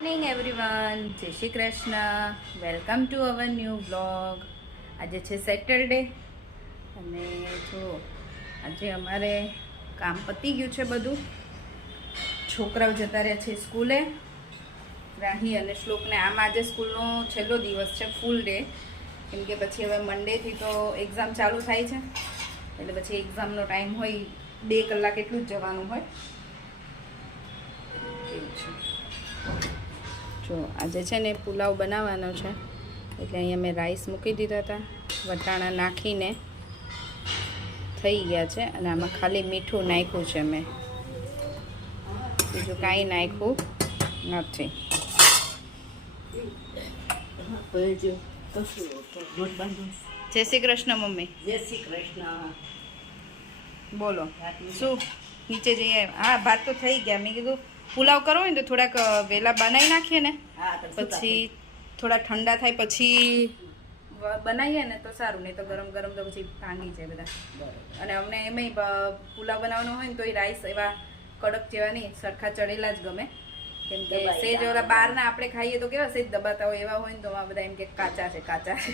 Morning everyone, જય Shri Krishna. Welcome to our new blog. આજે છે સેટરડે અને જો આજે અમારે કામ પતી ગયું છે બધું. છોકરાઓ જતા રહ્યા છે સ્કૂલે. રાહી અને શ્લોકને આમ આજે સ્કૂલનો છેલ્લો દિવસ છે, ફૂલ ડે, કેમ કે પછી હવે મંડેથી તો એક્ઝામ ચાલુ થાય છે, એટલે પછી એક્ઝામનો ટાઈમ હોય 2 કલાક એટલું જ જવાનું હોય. એવું છે. જો આજે છે ને પુલાવ બનાવવાનો છે, એટલે અહીંયા મેં રાઈસ મૂકી દીધા હતા, વટાણા નાખીને થઈ ગયા છે, અને આમાં ખાલી મીઠું નાખ્યું છે મેં, બીજું કાંઈ નાખ્યું નથી. જય શ્રી કૃષ્ણ મમ્મી. જય શ્રી કૃષ્ણ. બોલો શું નીચે જઈએ? હા, ભાત તો થઈ ગયા. મેં કીધું પુલાવ કરવો હોય ને તો થોડાક વહેલા બનાવી નાખીએ ને, પછી થોડા ઠંડા થાય પછી બનાવીએ ને તો સારું, નહીં તો ગરમ ગરમ તો પછી ભાંગી જાય બધા. અને અમને એમાંય પુલાવ બનાવવાનો હોય ને તો એ રાઈસ એવા કડક જેવા નહીં, સરખા ચડેલા જ ગમે, કેમ કે સેજ ઓલા બહારના આપણે ખાઈએ તો કેવા સેજ દબાતા હોય, એવા હોય ને તો બધા એમ કે કાચા છે કાચા છે,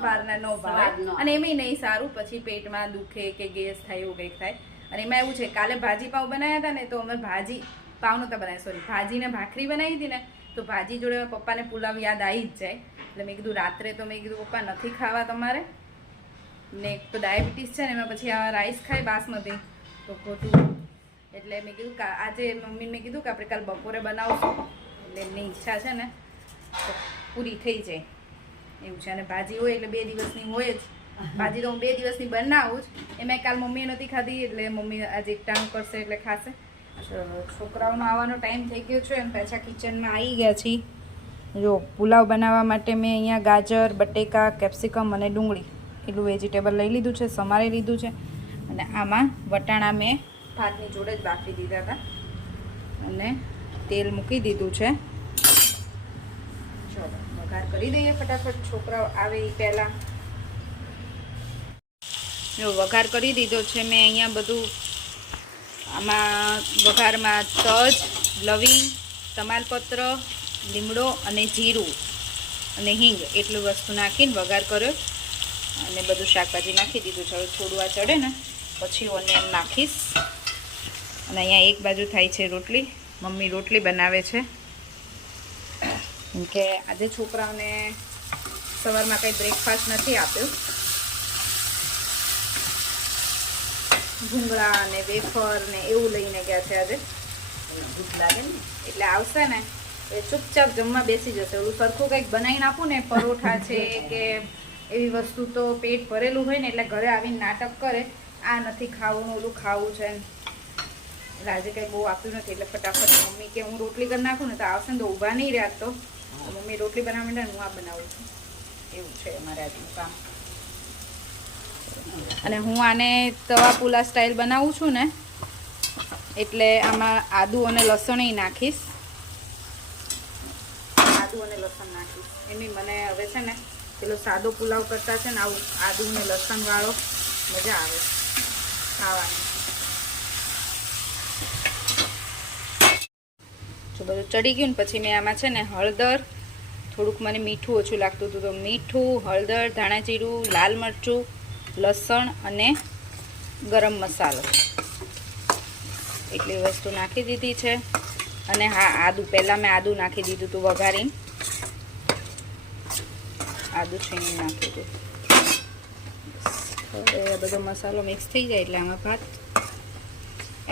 બહારના ન ભાવે. અને એમાંય નહીં સારું, પછી પેટમાં દુખે કે ગેસ થાય એવું કંઈક થાય. અને એમાં એવું છે, કાલે ભાજી પાવ બનાવ્યા હતા ને, તો અમે ભાજી પાવ નહોતા બનાવ્યા, સોરી, ભાજીને ભાખરી બનાવી હતી ને, તો ભાજી જોડે પપ્પાને પુલાવ યાદ આવી જ જાય. એટલે મેં કીધું રાત્રે તો મેં કીધું પપ્પા નથી ખાવા તમારે ને, એક તો ડાયાબિટીસ છે ને, એમાં પછી આ રાઈસ ખાય બાસમતી તો ખોટું. એટલે મેં કીધું કે આજે મમ્મીને મેં કીધું કે આપણે કાલ બપોરે બનાવશું, એટલે એમની ઈચ્છા છે ને તો પૂરી થઈ જાય એવું છે. અને ભાજી હોય એટલે 2 દિવસની હોય જ, ભાજી તો હું 2 દિવસની બનાવું જ. એમાં કાલ મમ્મીએ નહોતી ખાધી, એટલે મમ્મી આજે એકટાણું કરશે એટલે ખાશે. છોકરાઓનો આવવાનો ટાઈમ થઈ ગયો છે, અને પાછા કિચનમાં આવી ગયા છીએ. જો પુલાવ બનાવવા માટે મેં અહીંયા ગાજર, બટેકા, કેપ્સિકમ અને ડુંગળી એટલું વેજીટેબલ લઈ લીધું છે, સમારી લીધું છે. અને આમાં વટાણા મેં ભાતની જોડે જ બાફી દીધા હતા, અને તેલ મૂકી દીધું છે. ચલો વઘાર કરી દઈએ ફટાફટ, છોકરાઓ આવે એ પહેલાં. જો વઘાર કરી દીધો છે મેં અહીંયા બધું. આમાં વઘારમાં તજ, લવિંગ, તમાલપત્ર, લીમડો અને જીરું અને હિંગ એટલું વસ્તુ નાખીને વઘાર કર્યો, અને બધું શાકભાજી નાખી દીધું છે. હવે થોડું આ ચડે ને પછી ઓનિયન નાખીશ. અને અહીંયા એક બાજુ થાય છે રોટલી, મમ્મી રોટલી બનાવે છે, કેમ કે આજે છોકરાઓને સવારમાં કંઈ બ્રેકફાસ્ટ નથી આપ્યો. ભૂંગળા અને વેફર ને એવું લઈને ગયા છે આજે. ભૂખ લાગે ને એટલે આવશે ને એ ચૂપચાપ જમવા બેસી જશે. ઓલું સરખું કંઈક બનાવીને આપું ને, પરોઠા છે કે એવી વસ્તુ તો પેટ ભરેલું હોય ને, એટલે ઘરે આવીને નાટક કરે, આ નથી ખાવું, ઓલું ખાવું છે. એટલે આજે કંઈ બહુ આપ્યું નથી, એટલે ફટાફટ મમ્મી કે હું રોટલી કરી નાખું ને તો આવશે ને તો ઊભા નહીં રહ્યા, તો મમ્મી રોટલી બનાવવા માંડે ને હું આ બનાવું છું. એવું છે અમારે આજનું કામ. અને હું આને તવા પુલા સ્ટાઇલ બનાવું છું ને, એટલે આમાં આદુ અને લસણ નાખીશ. આદુ અને લસણ નાખીશ. એની મને હવે છે ને પેલો સાદો પુલાવ કરતા છે ને આવું આદુ અને લસણ વાળો મજા આવે ખાવાની. જો બધું ચડી ગયું ને પછી મેં આમાં છે ને હળદર, થોડુંક મને મીઠું ઓછું લાગતું હતું તો મીઠું, હળદર, ધાણા જીરું, લાલ મરચું, લસણ અને ગરમ મસાલો એટલી વસ્તુ નાખી દીધી છે. અને હા, આદું પહેલાં મેં આદું નાખી દીધું હતું વઘારીને, આદું છીણીને નાખી દીધું. હવે બધો મસાલો મિક્સ થઈ જાય એટલે આમાં ભાત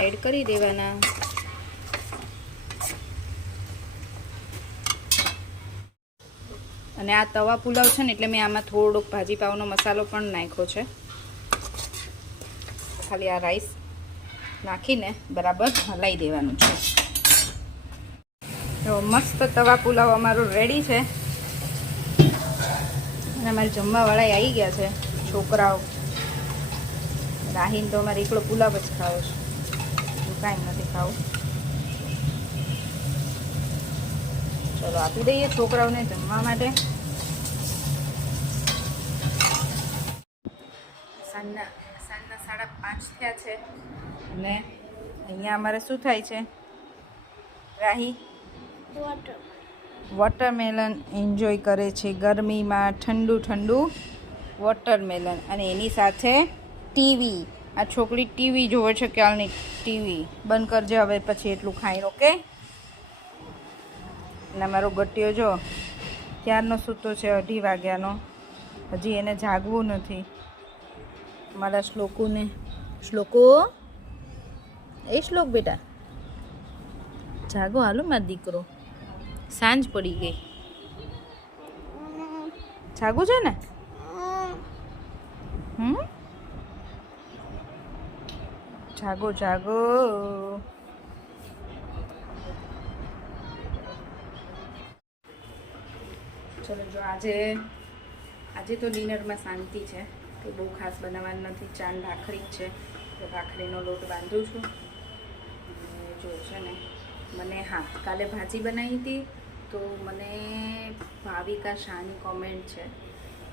એડ કરી દેવાના. અને આ તવા પુલાવ છે ને એટલે મેં આમાં થોડોક ભાજી પાવનો મસાલો પણ નાખ્યો છે. ખાલી આ રાઈસ નાખીને બરાબર હલાવી દેવાનું છે. તો મસ્ત તવા પુલાવ અમારો રેડી છે. અને અમારે જમવાવાળા આવી ગયા છે, છોકરાઓ. રાહીને તો અમારે એકલો પુલાવ જ ખાવો છે, બીજું કાંઈ નથી ખાવું. ચલો આપી દઈએ છોકરાઓને જમવા માટે. સાંજના 5:30 થયા છે, અને અહીંયા અમારે શું થાય છે, રાહી વોટરમેલન એન્જોય કરે છે ગરમીમાં, ઠંડુ ઠંડુ વોટરમેલન. અને એની સાથે ટીવી. આ છોકરી ટીવી જોવે છે ક્યારની. ટીવી બંધ કરજે હવે પછી એટલું ખાઈને, ઓકે? અને મારો ગટ્ટીઓ જો ક્યારનો સૂતો છે, 2:30 વાગ્યાનો. હજી એને જાગવું નથી. મારા શ્લોકોને. શ્લોકો, એ શ્લોક બેટા જાગો, હાલો મારો દીકરો. સાંજ પડી ગઈ. જાગું છે ને? જાગો જાગો. ચલો જો આજે તો ડિનરમાં શાંતિ છે, કંઈ બહુ ખાસ બનાવવાનું નથી. ચાન ભાખરી જ છે, તો ભાખરીનો લોટ બાંધું છું. જો છે ને મને કાલે ભાજી બનાવી હતી, તો મને ભાવિકા શાહની કોમેન્ટ છે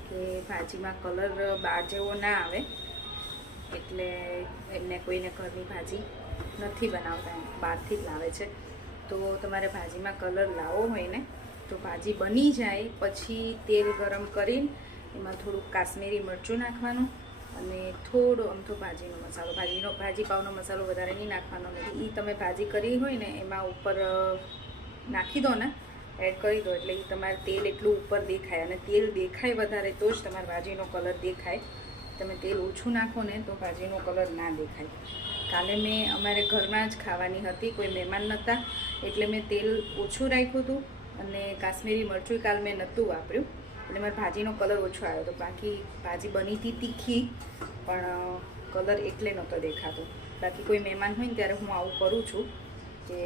કે ભાજીમાં કલર બહાર જેવો ના આવે, એટલે એમને કોઈને ઘરની ભાજી નથી બનાવતા, એમ બહારથી જ લાવે છે. તો તમારે ભાજીમાં કલર લાવવો હોય ને, તો ભાજી બની જાય પછી તેલ ગરમ કરીને એમાં થોડુંક કાશ્મીરી મરચું નાખવાનું અને થોડો અમથો ભાજીનો મસાલો. ભાજી પાવનો મસાલો વધારે નહીં નાખવાનો, નથી એ તમે ભાજી કરી હોય ને એમાં ઉપર નાખી દો ને, એડ કરી દો, એટલે એ તમારે તેલ એટલું ઉપર દેખાય. અને તેલ દેખાય વધારે તો જ તમારી ભાજીનો કલર દેખાય. તમે તેલ ઓછું નાખો ને તો ભાજીનો કલર ના દેખાય. કાલે મેં અમારે ઘરમાં જ ખાવાની હતી, કોઈ મહેમાન નહોતા, એટલે મેં તેલ ઓછું રાખ્યું હતું અને કાશ્મીરી મરચું કાલ મેં નહોતું વાપર્યું, એટલે મારી ભાજીનો કલર ઓછો આવ્યો હતો. બાકી ભાજી બની હતી તીખી, પણ કલર એટલે નહોતો દેખાતો. બાકી કોઈ મહેમાન હોય ને ત્યારે હું આવું કરું છું કે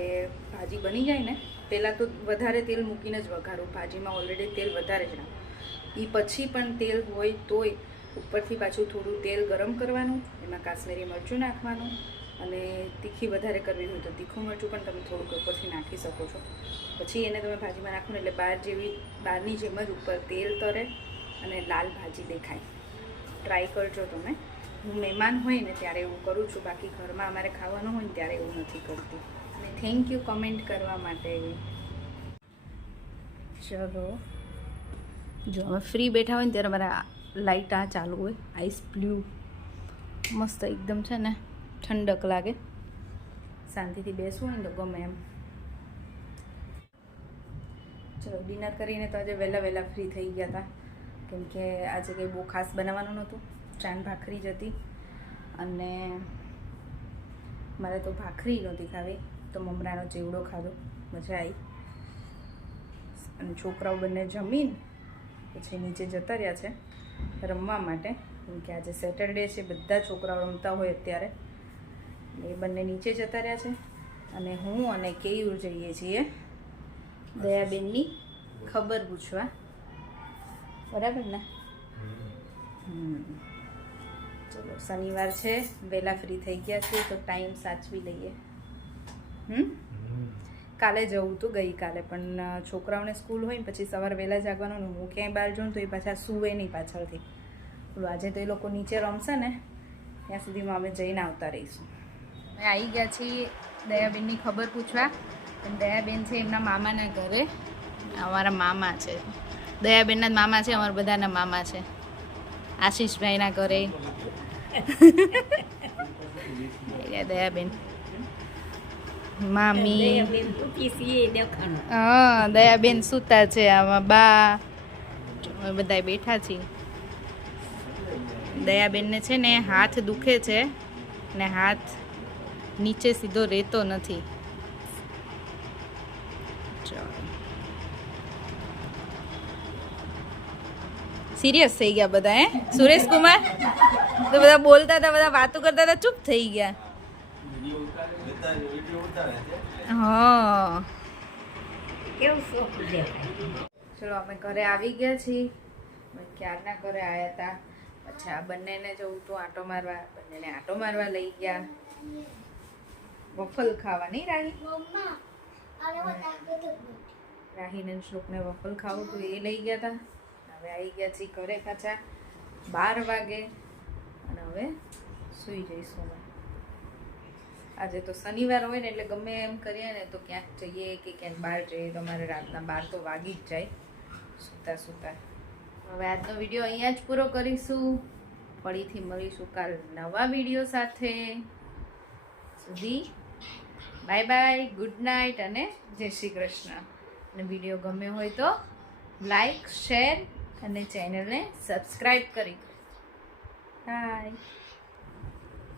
ભાજી બની જાય ને પહેલાં તો વધારે તેલ મૂકીને જ વઘારું. ભાજીમાં ઓલરેડી તેલ વધારે જ નાખું. એ પછી પણ તેલ હોય તોય ઉપરથી પાછું થોડું તેલ ગરમ કરવાનું, એમાં કાશ્મીરી મરચું નાખવાનું, અને તીખી વધારે કરવી હોય તો તીખું મરચું પણ તમે થોડુંક ઉપરથી નાખી શકો છો. પછી એને તમે ભાજીમાં નાખો ને એટલે બહારની જેમ જ ઉપર તેલ તરે અને લાલ ભાજી દેખાય. ટ્રાય કરજો તમે. હું મહેમાન હોય ને ત્યારે એવું કરું છું, બાકી ઘરમાં અમારે ખાવાનું હોય ને ત્યારે એવું નથી કરતી. અને થેન્ક યુ કમેન્ટ કરવા માટે. ચલો જો અમે ફ્રી બેઠા હોય ને ત્યારે મારા લાઇટ આ ચાલુ હોય, આઈસ બ્લુ મસ્ત એકદમ છે ને, ઠંડક લાગે. શાંતિથી બેસવું હોય ને તો ગમે એમ. ચલો ડિનર કરીને તો આજે વહેલા ફ્રી થઈ ગયા હતા, કેમ કે આજે કંઈ બહુ ખાસ બનાવવાનું નહોતું. ચાન ભાખરી જ હતી અને મારે તો ભાખરી નહોતી ખાવી, તો મમરાનો ચેવડો ખાધો, મજા આવી. અને છોકરાઓ બંને જમીન પછી નીચે જતા રહ્યા છે રમવા માટે, કેમ કે આજે સેટરડે છે, બધા છોકરાઓ રમતા હોય અત્યારે. એ બંને નીચે જતા રહ્યા છે અને હું અને કેયુર જઈએ છીએ દયાબેનની ખબર પૂછવા. બરાબર ને? ચલો શનિવાર છે, વહેલા ફ્રી થઈ ગયા છે તો ટાઈમ સાચવી લઈએ. કાલે જવું હતું, ગઈકાલે, પણ છોકરાઓને સ્કૂલ હોય ને પછી સવારે વહેલા જાગવાનું ને હું ક્યાંય બહાર જાઉં તો એ પાછા સૂવે નહીં પાછળથી. બોલો આજે તો એ લોકો નીચે રમશે ને ત્યાં સુધીમાં અમે જઈને આવતા રહીશું. અમે આવી ગયા છીએ દયાબેનની ખબર પૂછવા. દયાબેન છે એમના મામાના ઘરે. અમારા મામા છે, દયાબેનના જ મામા છે, અમારા બધાના મામા છે. આશીષભાઈના ઘરે દયાબેન, મામી, હા દયાબેન સૂતા છે, આમાં બા, અમે બધા બેઠા છીએ. દયાબેનને છે ને હાથ દુખે છે ને હાથ નીચે સીધો રહેતો નથી. સિરિયસ થઈ ગયા બધા. સુરેશ કુમાર તો બધા બોલતા હતા, બધા વાતો કરતા હતા, ચૂપ થઈ ગયા. હા ચલો અમે ઘરે આવી ગયા છીએ. ક્યારના ઘરે આવ્યા હતા. અચ્છા આ બંનેને જવું તો આંટો મારવા, બંનેને આંટો મારવા લઈ ગયા. વફલ ખાવા નહીં રાહીને શ્લોકને વફલ ખાવું તો એ લઈ ગયા હતા. હવે આવી ગયા છીએ ઘરે પાછા 12 વાગે અને હવે સૂઈ જઈશું. આજે તો શનિવાર હોય ને એટલે ગમે એમ કરીએ ને તો ક્યાંક જઈએ કે ક્યાંક બહાર જઈએ તો અમારે રાતના 12 તો વાગી જ જાય સૂતા સૂતા. હવે આજનો વિડીયો અહીંયા જ પૂરો કરીશું. ફરીથી મળીશું કાલ નવા વિડીયો સાથે. સુધી બાય બાય, ગુડ નાઇટ અને જય શ્રી કૃષ્ણ. અને વિડીયો ગમ્યો હોય તો લાઈક, શેર અને ચેનલને સબસ્ક્રાઈબ કરી દો. બાય.